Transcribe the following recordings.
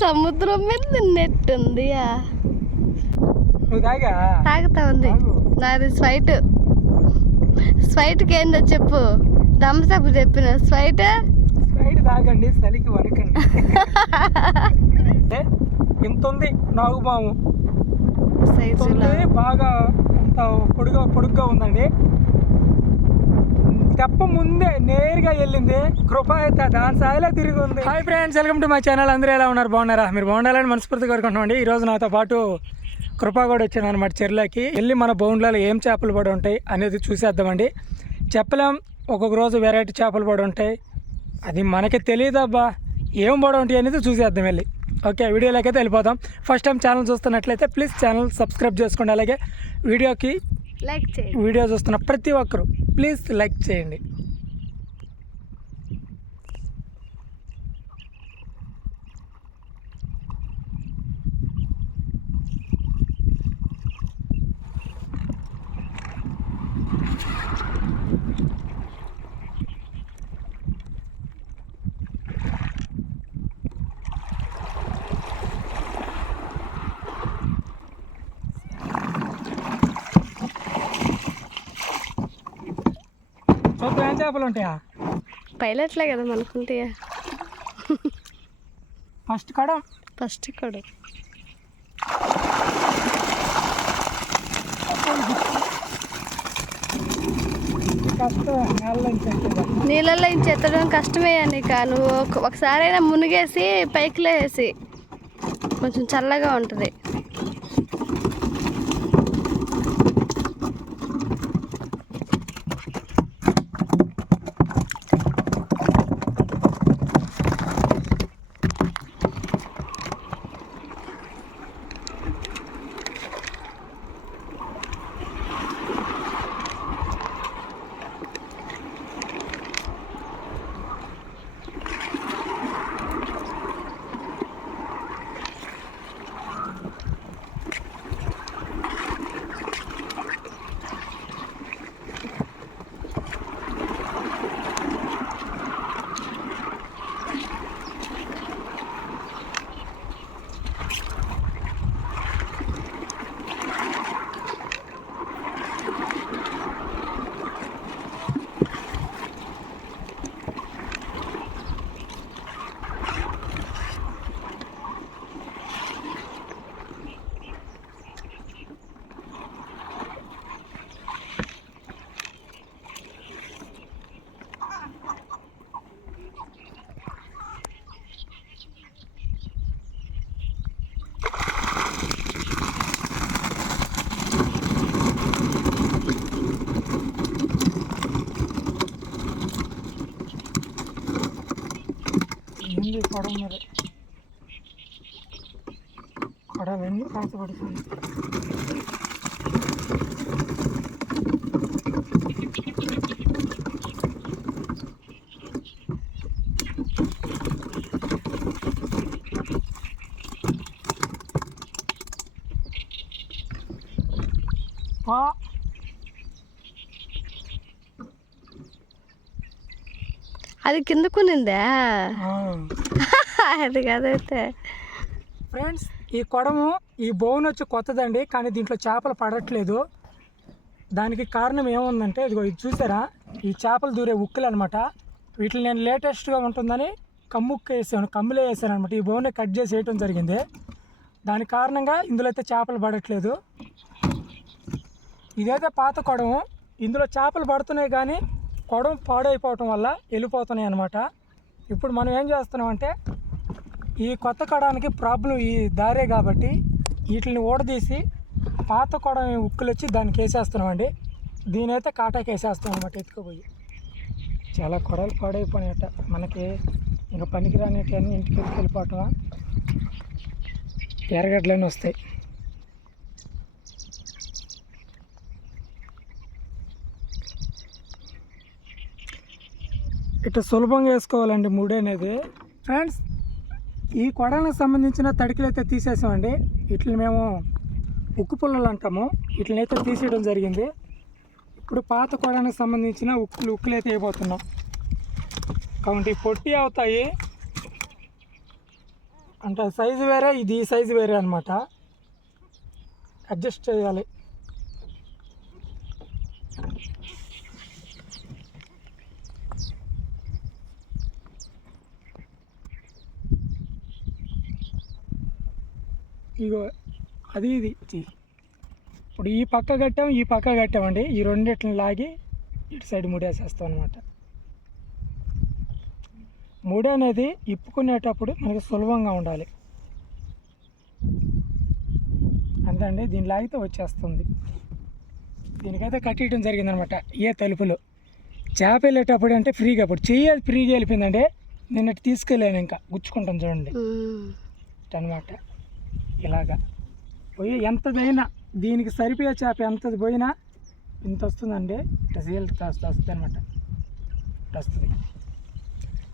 సముద్రం మీద నెట్టుంది తాగుతా ఉంది. నాది స్వైట్. స్వైట్కి ఏందో చెప్పు. థమ్స్అప్ చెప్పిన. స్వైట్? స్ప్రైట్ తాగండి చలికి వరకండి ఏ, ఇంత ఉంది? ఉంది? బాగా అంత పొడుగా పొడుగ్గా ఉందండి. తెప్ప ముందే నేరుగా వెళ్ళింది. కృప అయితే దాని స్థాయిలో తిరిగి ఉంది hi friends welcome to my channel అందరూ ఎలా ఉన్నారు? బాగున్నారా? మీరు బాగుండాలని మనస్ఫూర్తిగా కోరుకుంటున్నామండి. ఈ రోజు నాతో పాటు కృప కూడా వచ్చింది అనమాట చెర్లకి. వెళ్ళి మన బౌండ్లలో ఏం చేపలు పడి ఉంటాయి అనేది చూసేద్దామండి. చెప్పలేం ఒక్కొక్క రోజు వెరైటీ చేపలు పడి ఉంటాయి. అది మనకి తెలియదబ్బా ఏం పడి ఉంటాయి అనేది చూసేద్దాం వెళ్ళి. ఓకే వీడియోలోకి అయితే వెళ్ళిపోదాం. ఫస్ట్ టైం ఛానల్ చూస్తున్నట్లయితే ప్లీజ్ ఛానల్ సబ్స్క్రైబ్ చేసుకోండి. అలాగే వీడియోకి లైక్ చేయండి. వీడియో చూస్తున్న ప్రతి ఒక్కరు ప్లీజ్ లైక్ చేయండి చూద్దాం ఏం చేపలు ఉంటాయా పైలట్లే కదా మనకుంటే ఫస్ట్ కడం. ఫస్ట్ అయితే నీళ్ళల్లో ఇంత ఎత్తడం కష్టమే నీక నువ్వు ఒక- ఒకసారైనా మునిగేసి పైకి లేసి కొంచెం చల్లగా ఉంటుంది ఉంది కొడం మీద కొడవన్నీ కాత పడుతుంది వా అది కిందకునిందా ఆ. అది కదైతే ఫ్రెండ్స్ ఈ కొడము ఈ బోన్ వచ్చి కొత్తదండి కానీ దీంట్లో చేపలు పడట్లేదు. దానికి కారణం ఏముందంటే ఇదిగో ఇది చూసారా? ఈ చేపలు దూరే ఉక్కులు అనమాట వీటిని నేను లేటెస్ట్గా ఉంటుందని కమ్ముక్కు వేసాను కమ్ములే వేసాను అనమాట ఈ బోన్ కట్ చేసి వేయటం జరిగింది. దాని కారణంగా ఇందులో అయితే చేపలు పడట్లేదు. ఇదైతే పాత కొడము. ఇందులో చేపలు పడుతున్నాయి కానీ కొడం పాడైపోవటం వల్ల వెళ్ళిపోతున్నాయి అనమాట ఇప్పుడు మనం ఏం చేస్తున్నామంటే ఈ కొత్త కడానికి ప్రాబ్లం ఈ దారే కాబట్టి వీటిని ఊడదీసి పాత కొడని ఉక్కులు వచ్చి దానికి వేసేస్తున్నామండి దీని అయితే కాటాకి వేసేస్తాం అనమాట ఎత్తుకుపోయి. చాలా కొడలు పాడైపోయినట్ట మనకి ఇంకా పనికిరానిటి అన్నీ ఇంటికి వెళ్ళి వెళ్ళిపోవటమా ఎర్రగడ్డలన్నీ వస్తాయి. ఇట్లా సులభంగా వేసుకోవాలండి మూడే అనేది ఫ్రెండ్స్ ఈ కొడలకు సంబంధించిన తడికలు అయితే తీసేసామండి. వీటిని మేము ఉక్కు పుల్లలు అంటాము. వీటిని అయితే తీసేయడం జరిగింది. ఇప్పుడు పాత కొడానికి సంబంధించిన ఉక్కులు ఉక్కులు అయితే వేయబోతున్నాం. కాబట్టి పొట్టి అవుతాయి. అంటే సైజు వేరే ఇది సైజు వేరే అనమాట అడ్జస్ట్ చేయాలి. ఇగో అది ఇది. ఇప్పుడు ఈ పక్క కట్టాం ఈ పక్క కట్టామండి. ఈ రెండిట్లని లాగి ఇటు సైడ్ ముడేసేస్తాం అనమాట ముడి అనేది ఇప్పుకునేటప్పుడు మనకి సులభంగా ఉండాలి. అంతే అండి దీని లాగితే వచ్చేస్తుంది. దీనికైతే కట్టేయడం జరిగిందనమాట ఏ తలుపులు. చేప వెళ్ళేటప్పుడు అంటే ఫ్రీగా ఇప్పుడు చెయ్యి ఫ్రీగా వెళ్ళిపోయిందంటే నిన్నటి తీసుకెళ్ళాను ఇంకా గుచ్చుకుంటాం చూడండి. అనమాట ఇలాగా. పోయి ఎంతదైనా దీనికి సరిపోయే చేప ఎంతది పోయినా ఇంత వస్తుందండి. సీల్ వస్తుంది అనమాట వస్తుంది.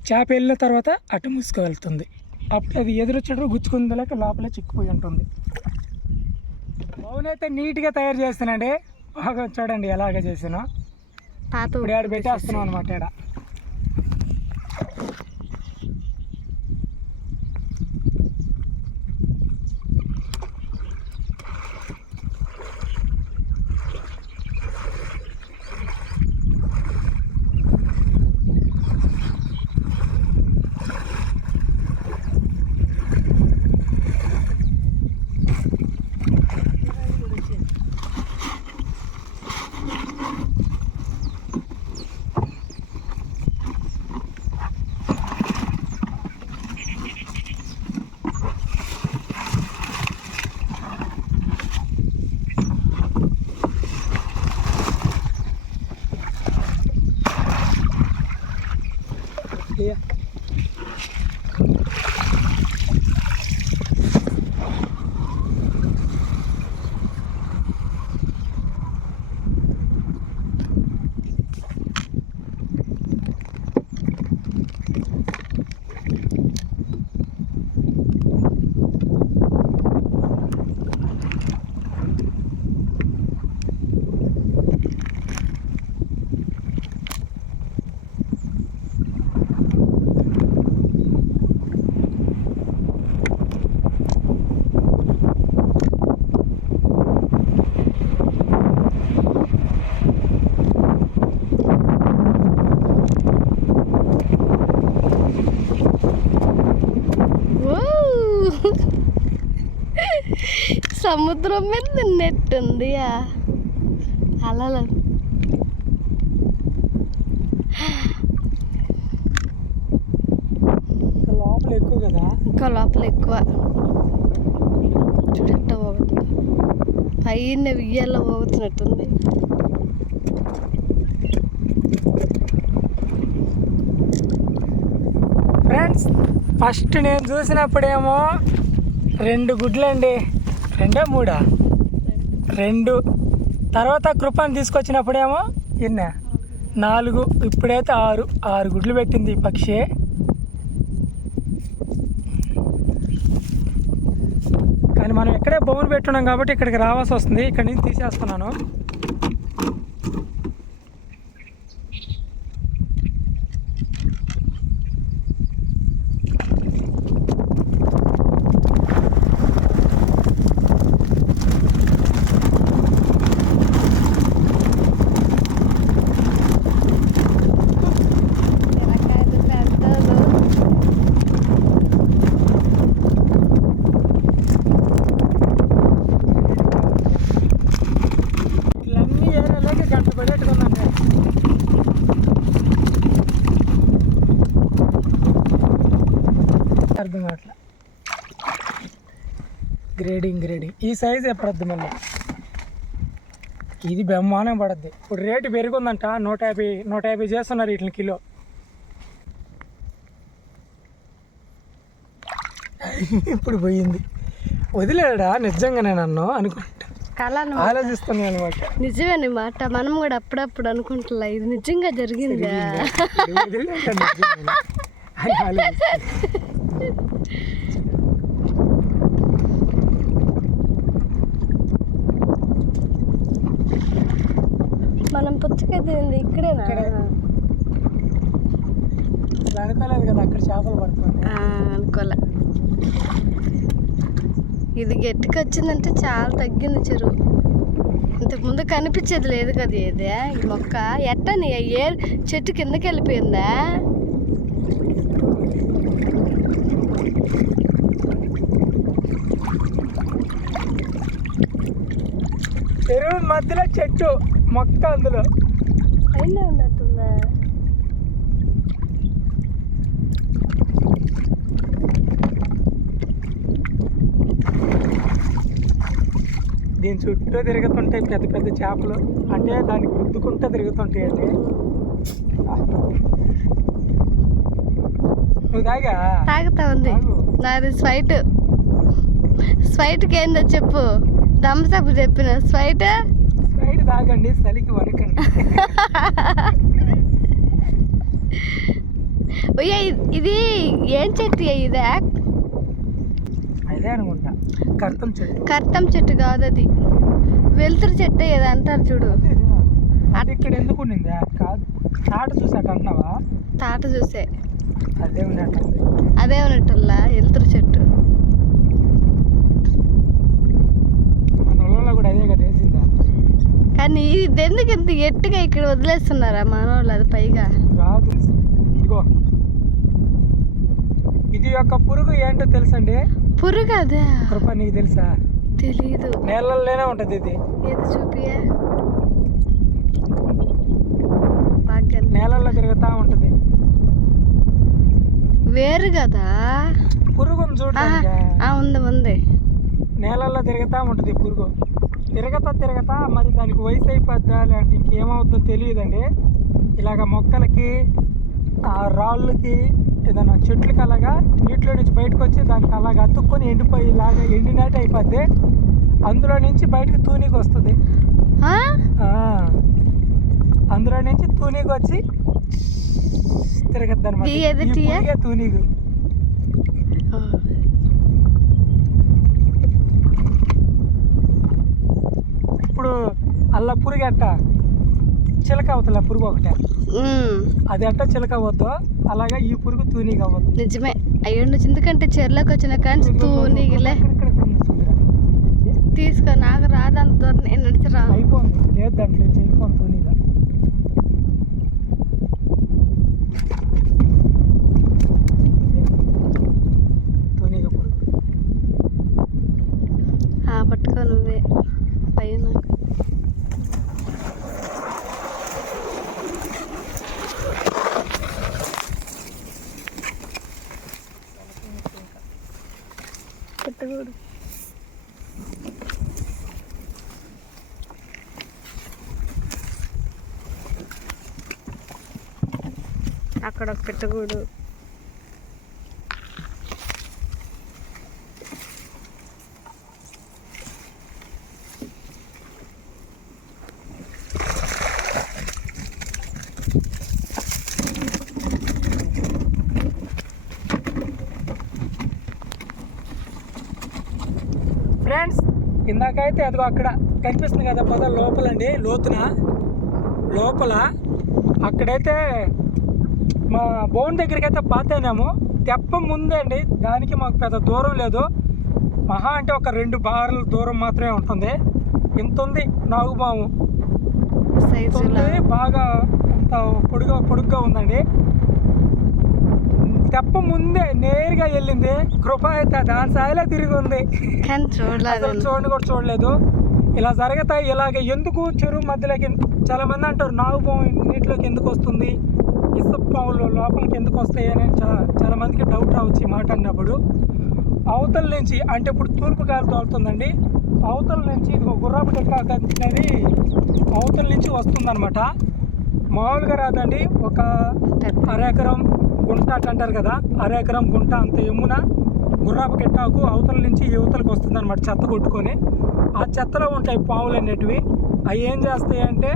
చేప వెళ్ళిన తర్వాత అటు ముసుకు వెళ్తుంది. అప్పుడు అది ఎదురొచ్చేటప్పుడు గుచ్చుకుందలేక లోపలే చిక్కుపోయి ఉంటుంది. బౌనైతే నీట్గా తయారు చేస్తానండి. బాగా చూడండి ఎలాగ చేసినా తాత. ఇప్పుడు ఆడ పెట్టేస్తున్నాం అనమాట ఈడ. సముద్రం మీద నెట్ ఉంది అలా లోపల ఎక్కువ కదా? ఇంకా లోపల ఎక్కువ. చూడట్ట పోగుతుంది. పైన వియ్యాల్లో పోగుతున్నట్టుంది. ఫ్రెండ్స్ ఫస్ట్ నేను చూసినప్పుడేమో రెండు గుడ్లండి. రెండా మూడా? రెండు. తర్వాత కృపను తీసుకొచ్చినప్పుడేమో ఎన్నా నాలుగు ఇప్పుడైతే ఆరు. ఆరు గుడ్లు పెట్టింది ఈ పక్షి. కానీ మనం ఎక్కడే బొమ్మను పెట్టున్నాం కాబట్టి ఇక్కడికి రావాల్సి వస్తుంది. ఇక్కడి నుంచి తీసేస్తున్నాను. ఈ సైజ్ ఎప్పుడద్దు మళ్ళీ. ఇది బ్రహ్మాండం పడద్ది. ఇప్పుడు రేటు పెరుగుందంట నూట యాభై నూట యాభై చేస్తున్నారు వీటిని కిలో. ఇప్పుడు పోయింది. వదిలేడా నిజంగానే నన్ను అనుకుంటా. కళను ఆలోచిస్తున్నాను అనమాట. నిజమే మాట. మనం కూడా అప్పుడప్పుడు అనుకుంటున్నా ఇది నిజంగా జరిగిందా? తింది ఇక్కడేనా? ఇక్కడే. అనుకోలేదు కదా అక్కడ చేపలు పడుతుంది ఆ, అనుకోలే. ఇది గట్టికి వచ్చిందంటే చాలా తగ్గింది చెరువు. ఇంతకుముందు కనిపించేది లేదు కదా ఇది ఈ మొక్క ఎట్టని ఏ చెట్టు కిందకి వెళ్ళిపోయిందా? చెరువు మధ్యలో చెట్టు మొక్క అందులో. అయినా ఉన్నట్టుందా? దీని చుట్టూ తిరుగుతుంటాయి పెద్ద పెద్ద చేపలు అంటే దానికి గుద్దుకుంటూ తిరుగుతుంటాయి అండి నువ్వు తాగా? తాగుతా ఉంది. నాది స్వైట్. స్వైట్కి ఏందో చెప్పు. థమ్స్అప్ చెప్పిన. స్వైట్? తాగండి చలికి వరకండి ఉయ్య ఇది ఏం చెట్టు ఇదే? అదే అనుకుంటా. కర్తం చెట్టు. కర్తం చెట్టు కాదు అది. వెలుతురు చెట్టు ఏదో అంటారు చూడు. అది ఇక్కడ ఎందుకు ఉండింది? కాదు. తాట చూసాక అంటున్నావా? తాట చూసే. అదే ఉన్నట్టుంది. అదే ఉన్నట్టుల్లా వెలుతురు చెట్టు. మన ఊళ్ళో కూడా అదే కదా కానీ ఇది ఎందుకు ఇంత ఎట్టుగా ఇక్కడ వదిలేస్తున్నారా మనోళ్ళు అది పైగా? రాదు. ఇదిగో. ఇది యొక్క పురుగు ఏంటో తెలుసండి? పురుగు అదే? కృప నీకు తెలుసా? తెలీదు. నీళ్ళల్లోనే ఉంటుంది ఇది. ఏది చూపియా? నేలల్లో తిరుగుతూ ఉంటుంది. వేరు కదా? చూడడానికి ఆ, ఉంది ఉంది. నేలల్లో తిరుగుతూ ఉంటుంది పురుగు. తిరగతా తిరగతా మరి దానికి వయసు అయిపోద్దా లేదంటే ఇంకేమవుతుందో తెలియదండి. ఇలాగ మొక్కలకి ఆ రాళ్ళకి ఏదైనా చెట్లకి అలాగా నీటిలో నుంచి బయటకు వచ్చి దానికి అలాగ అతుక్కొని ఎండిపోయి ఇలాగ ఎండినట్టు అయిపోద్ది. అందులో నుంచి బయటకు తూనీకి వస్తుంది. అందులో నుంచి తూనీకి వచ్చి తిరగద్దు అనమాట? తూనీగు ఆ. ఇప్పుడు అల్ల పురుగు ఎట్ట చిలక అవుతుంది ఆ పురుగు ఒకటే. అది ఎట్ట చిలక అవ్వద్దు అలాగా ఈ పురుగు తూనీగా అవ్వద్దు నిజమే. అయ్యుండొచ్చు. ఎందుకంటే చెర్లోకి వచ్చిన కానీ తూనీగిలే. ఇక్కడ ఇక్కడ ఉంది చూడురా. తీసుకో నాకు రాదంత నేను నడిచి రా. అయిపోయింది. లేదు దాంట్లో నుంచి తూనీగా తూనీగా పురుగు ఆ, పట్టుకో నువ్వే పైన పెట్టకూడదు అక్కడ పెట్టకూడదు ఫ్రెండ్స్ ఇందాకైతే అదిగో అక్కడ కనిపిస్తుంది కదా పొద లోపలండి లోతున. లోపల అక్కడైతే మా బోన్ దగ్గరికి అయితే పాతేనాము. తెప్ప ముందే అండి దానికి మాకు పెద్ద దూరం లేదు. మహా అంటే ఒక రెండు బార్ల దూరం మాత్రమే ఉంటుంది. ఇంత ఉంది ఉంది బాగా అంత పొడుగా పొడుగ్గా ఉందండి. తెప్ప ముందే నేరుగా వెళ్ళింది. కృప అయితే దాని సాయిలో తిరిగి ఉంది. చూడండి కూడా చూడలేదు. ఇలా జరుగుతాయి. ఇలాగ ఎందుకు చెరువు మధ్యలోకి చాలా మంది అంటారు నాగు పాము నీటిలోకి ఎందుకు వస్తుంది? ఇసుక పాములు లోపలికి ఎందుకు వస్తాయి అని చాలా మందికి డౌట్ రావచ్చు ఈ మాట అన్నప్పుడు. అవతల నుంచి అంటే ఇప్పుడు తూర్పు గాలి తోలుతుందండి. అవతల నుంచి ఇది గుర్రాపు డెక్క అనేది అవతల నుంచి వస్తుందన్నమాట. మామూలుగా రాదండి. ఒక అరెకరం గుంట అట్ట అంటారు కదా. అరెకరం గుంట అంత ఎమ్మున గుర్రాపు గిట్టాకు అవతల నుంచి యువతలకు వస్తుంది అనమాట చెత్త కొట్టుకొని. ఆ చెత్తలో ఉంటాయి పావులు అనేటివి. అవి ఏం చేస్తాయి అంటే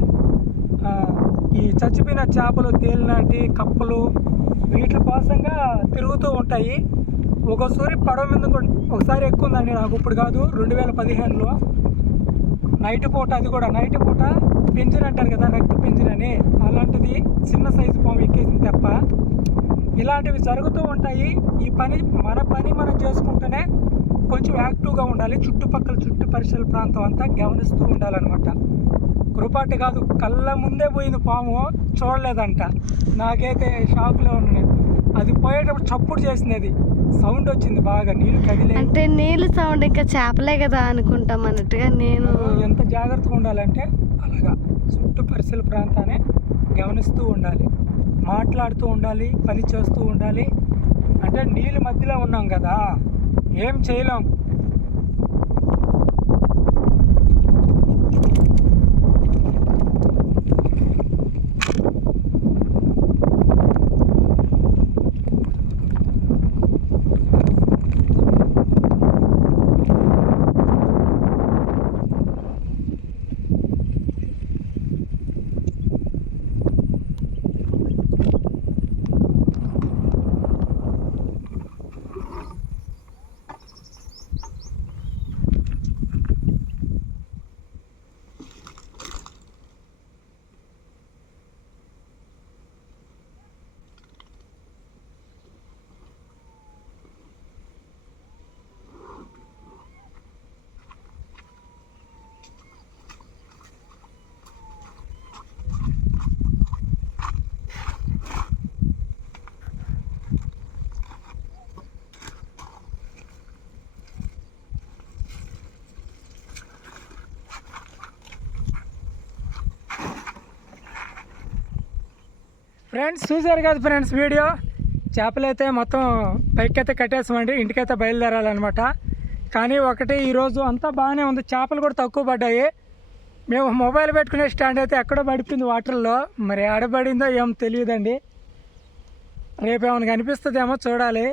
ఈ చచ్చిపోయిన చేపలు తేలినాటి కప్పలు వీటి కోసంగా తిరుగుతూ ఉంటాయి. ఒకసారి పడవ మీద కూడా- ఒకసారి ఎక్కువ ఉందండి నాకు ఇప్పుడు కాదు రెండు వేల పదిహేనులో. నైట్ పూట అది కూడా నైట్ పూట పింజర్ అంటారు కదా రక్త పింజర్ అని. అలాంటిది చిన్న సైజు పాము ఎక్కేసింది తప్ప. ఇలాంటివి జరుగుతూ ఉంటాయి. ఈ పని మన పని మనం చేసుకుంటేనే కొంచెం యాక్టివ్గా ఉండాలి. చుట్టుపక్కల చుట్టూ పరిసర ప్రాంతం అంతా గమనిస్తూ ఉండాలన్నమాట. కృపాటి కాదు. కళ్ళ ముందే పోయింది పాము. చూడలేదంట. నాకైతే షాక్లో ఉన్నాను. అది పోయేటప్పుడు చప్పుడు చేసినది సౌండ్ వచ్చింది బాగా. నీళ్ళు కదిలే అంటే నీళ్ళు సౌండ్ ఇంకా చేపలే కదా అనుకుంటాం అన్నట్టుగా నేను ఎంత జాగ్రత్తగా ఉండాలంటే అలాగా. చుట్టూ పరిసర ప్రాంతాన్ని గమనిస్తూ ఉండాలి. మాట్లాడుతూ ఉండాలి. పని చేస్తూ ఉండాలి. అంటే నీళ్ళ మధ్యలో ఉన్నాం కదా. ఏం చేయలేం. ఫ్రెండ్స్ చూసారు కదా ఫ్రెండ్స్ వీడియో? చేపలైతే మొత్తం పైకైతే కట్టేసామండి ఇంటికైతే బయలుదేరాలన్నమాట. కానీ ఒకటి ఈరోజు అంతా బాగానే ఉంది. చేపలు కూడా తక్కువ పడ్డాయి. మేము మొబైల్ పెట్టుకునే స్టాండ్ అయితే ఎక్కడో పడిపోయింది వాటర్లో. మరి ఆడబడిందో ఏం తెలియదండి. రేపు ఏమైనా కనిపిస్తుందేమో చూడాలి.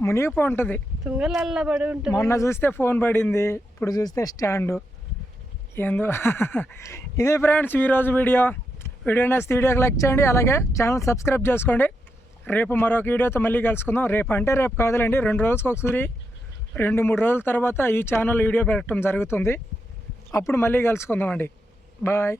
మునిగిపో ఉంటుంది. తుంగలల్లా పడి ఉంటుంది. మొన్న చూస్తే ఫోన్ పడింది ఇప్పుడు చూస్తే స్టాండు. ఏందో. ఇది ఫ్రెండ్స్ ఈరోజు వీడియో. వీడియో నచ్చితే వీడియోకి లైక్ చేయండి అలాగే ఛానల్ సబ్స్క్రైబ్ చేసుకోండి. రేపు మరొక వీడియోతో మళ్ళీ కలుసుకుందాం. రేపు అంటే రేపు కాదులేండి రెండు రోజులకు ఒకసారి రెండు మూడు రోజుల తర్వాత ఈ ఛానల్ వీడియో పెట్టడం జరుగుతుంది. అప్పుడు మళ్ళీ కలుసుకుందాం అండి బాయ్.